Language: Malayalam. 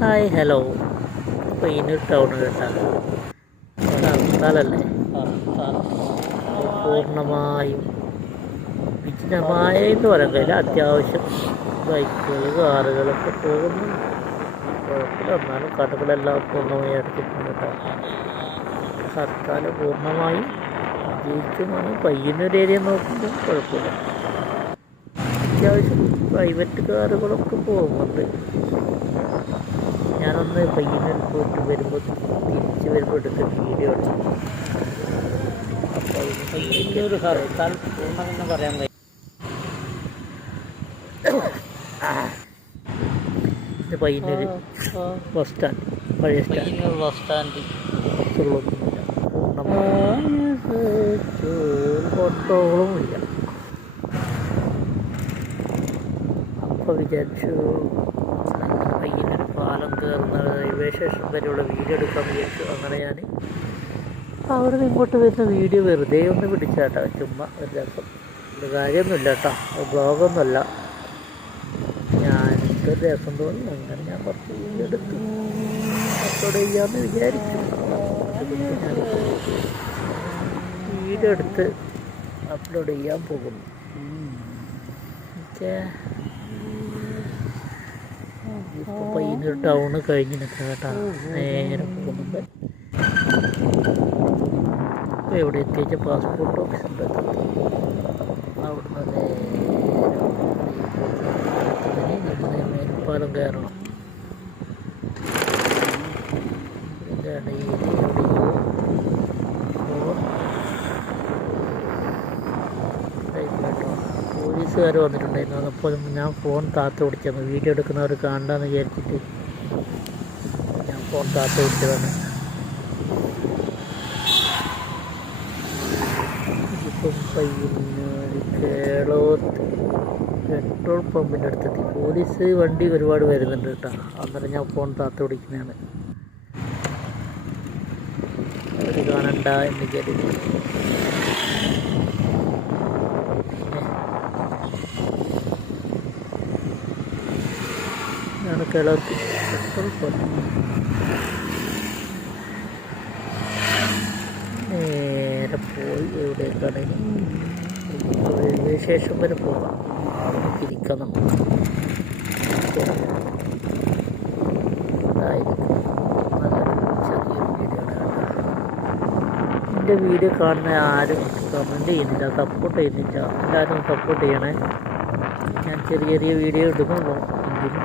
Hi hello. ഇപ്പോൾ ഇന്നൊരു ടൗൺ കേട്ടാണ് ഹർത്താലല്ലേ. ഹർത്താൽ പൂർണ്ണമായും വിജനമായെന്ന് പറയാൻ കഴിയില്ല. അത്യാവശ്യം ബൈക്കുകൾ കാറുകളൊക്കെ പോകുന്നു. കുഴപ്പമില്ല. എന്നാലും കടകളെല്ലാം പൂർണ്ണമായി അടച്ചിട്ടുണ്ട് കേട്ടോ. ഹർത്താൽ പൂർണ്ണമായും വിജയിച്ചെന്നാണ് പയ്യന്നൂർ ഏരിയ നോക്കുമ്പോൾ. കുഴപ്പമില്ല. അത്യാവശ്യം പ്രൈവറ്റ് കാറുകളൊക്കെ പോകുന്നുണ്ട്. ഞാനൊന്ന് പയ്യന്നൂർ പോയിട്ട് വരുമ്പോൾ തിരിച്ച് വരുമ്പോൾ എടുക്കുന്ന വീഡിയോ ആണ്. അപ്പോൾ പയ്യന്നൂർ ഹർത്താൽ പൂർണ്ണമെന്ന് പറയാൻ കഴിയും. ഇത് പയ്യന്നൂർ ബസ് സ്റ്റാൻഡ്, പഴയ പയ്യന്നൂർ ബസ് സ്റ്റാൻഡ്. ബസ്സുകളൊന്നുമില്ല, ഓട്ടോകളും ഇല്ല. അപ്പോൾ വിചാരിച്ചു പയ്യന്നൂർ പാലം കയറുന്ന റെയിൽവേ സ്റ്റേഷൻ വരെയുള്ള വീഡിയോ എടുക്കാൻ വിചാരിച്ചു. അങ്ങനെ ഞാൻ അവിടെ നിന്ന് ഇങ്ങോട്ട് വരുന്ന വീഡിയോ വെറുതെ ഒന്ന് പിടിച്ചാട്ടോ, ചുമ്മാ ഒരു രസം. ഒരു കാര്യമൊന്നുമില്ല കേട്ടോ, ബ്ലോഗൊന്നുമല്ല. ഞാനൊരു രസം തോന്നി, അങ്ങനെ ഞാൻ കുറച്ച് വീഡിയോ എടുത്ത് അപ്ലോഡ് ചെയ്യാമെന്ന് വിചാരിച്ചു. വീഡിയോ എടുത്ത് അപ്ലോഡ് ചെയ്യാൻ പോകുന്നു. ഇപ്പോൾ പയ്യന്നൂർ ടൗണ് കഴിഞ്ഞ് നിൽക്കുക കേട്ടോ. നേരെ പോകുന്നുണ്ട്. ഇപ്പോൾ എവിടെ എത്തിച്ച പാസ്പോർട്ട് ഓഫീസുണ്ട്. അവിടുന്ന് നേരെ മേൽപ്പാലം കയറണം. ഇതിൻ്റെ ഇടയിൽ പോലീസുകാർ വന്നിട്ടുണ്ടായിരുന്നു. അപ്പോൾ ഞാൻ ഫോൺ താത്ത് പിടിച്ചത്, വീഡിയോ എടുക്കുന്നവർ കാണണ്ടെന്ന് വിചാരിച്ചിട്ട് ഞാൻ ഫോൺ താത്ത് പിടിച്ചതാണ്. ഇതിപ്പം പയ്യന്നൂർ കേളോത്ത് പെട്രോൾ പമ്പിൻ്റെ അടുത്തെത്തി. പോലീസ് വണ്ടി ഒരുപാട് വരുന്നുണ്ട് കേട്ടോ. അന്നേരം ഞാൻ ഫോൺ താത്ത് പിടിക്കുന്നതാണ്. അവർ കാണണ്ട എന്ന് വിചാരിച്ചു. ാണ് കേളോത്ത് പെട്രോൾ പമ്പ്. നേരെ പോയി എവിടേക്കാണ് റെയിൽവേ സ്റ്റേഷൻ വരെ പോകാം. അവിടെ തിരിക്കാം നമുക്ക്. ചെറിയൊരു വീഡിയോ ആണ് കേട്ടോ. എൻ്റെ വീഡിയോ കാണുന്ന ആരും കമൻറ്റ് ചെയ്യുന്നില്ല, സപ്പോർട്ട് ചെയ്യുന്നില്ല. എല്ലാവരും സപ്പോർട്ട് ചെയ്യണേ. ഞാൻ ചെറിയ ചെറിയ വീഡിയോ ഇടുന്നുള്ളൂ എങ്കിലും